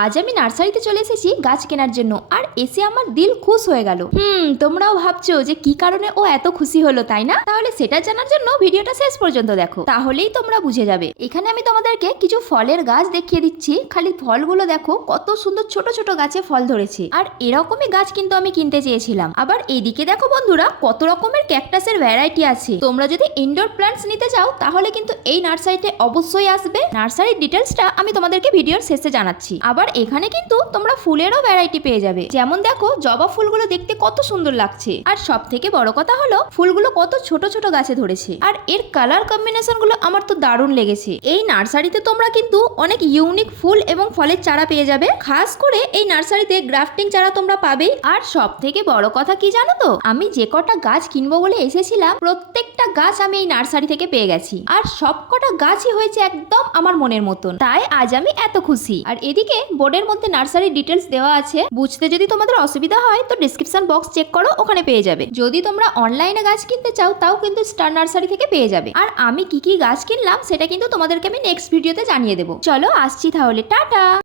আজ আমি নার্সারিতে চলে এসেছি গাছ কেনার জন্য, আর এসে আমার দিল খুশ হয়ে গেল। তোমরাও ভাবছো যে কি কারণে ও এত খুশি হলো, তাই না? তাহলে সেটা জানার জন্য ভিডিওটা শেষ পর্যন্ত দেখো, তাহলেই তোমরা বুঝে যাবে। এখানে আমি তোমাদেরকে কিছু ফলের গাছ দেখিয়ে দিচ্ছি, খালি ফলগুলো দেখো কত সুন্দর ছোট ছোট গাছে ফল ধরেছে। আর এরকমই গাছ কিন্তু আমি কিনতে চেয়েছিলাম। আবার এইদিকে দেখো বন্ধুরা, কত রকমের ক্যাকটাসের ভ্যারাইটি আছে। তোমরা যদি ইনডোর প্ল্যান্টস নিতে চাও তাহলে কিন্তু এই নার্সারিতে অবশ্যই আসবে। নার্সারির ডিটেলসটা আমি তোমাদেরকে ভিডিওর শেষে জানাচ্ছি। আবার এখানে কিন্তু তোমরা ফুলেরও ভ্যারাইটি পেয়ে যাবে। যেমন দেখো, জবা ফুলগুলো দেখতে কত সুন্দর লাগছে। আর সব থেকে বড় কথা হলো ফুলগুলো কত ছোট ছোট গাছে ধরেছে, আর এর কালার কম্বিনেশন গুলো আমার তো দারুণ লেগেছে। এই নার্সারিতে তোমরা কিন্তু অনেক ইউনিক ফুল এবং ফলের চারা পেয়ে যাবে। খাস করে এই নার্সারিতে গ্রাফটিং চারা তোমরা পাবে। আর সব থেকে বড় কথা কি জানো তো, আমি যে কটা গাছ কিনবো বলে এসেছিলাম প্রত্যেকটা গাছ আমি এই নার্সারি থেকে পেয়ে গেছি। আর সব কটা গাছই হয়েছে একদম আমার মনের মতন। তাই আজ আমি এত খুশি। আর এদিকে বোর্ডের মধ্যে নার্সারির ডিটেলস দেওয়া আছে, বুঝতে যদি তোমাদের অসুবিধা হয় তো ডেসক্রিপশন বক্স চেক করো, ওখানে পেয়ে যাবে। যদি তোমরা অনলাইনে গাছ কিনতে চাও তাও কিন্তু স্টার নার্সারি থেকে পেয়ে যাবে। আর আমি কি কি গাছ কিনলাম সেটা কিন্তু তোমাদেরকে আমি নেক্সট ভিডিওতে জানিয়ে দেবো। চলো আসছি তাহলে, টাটা।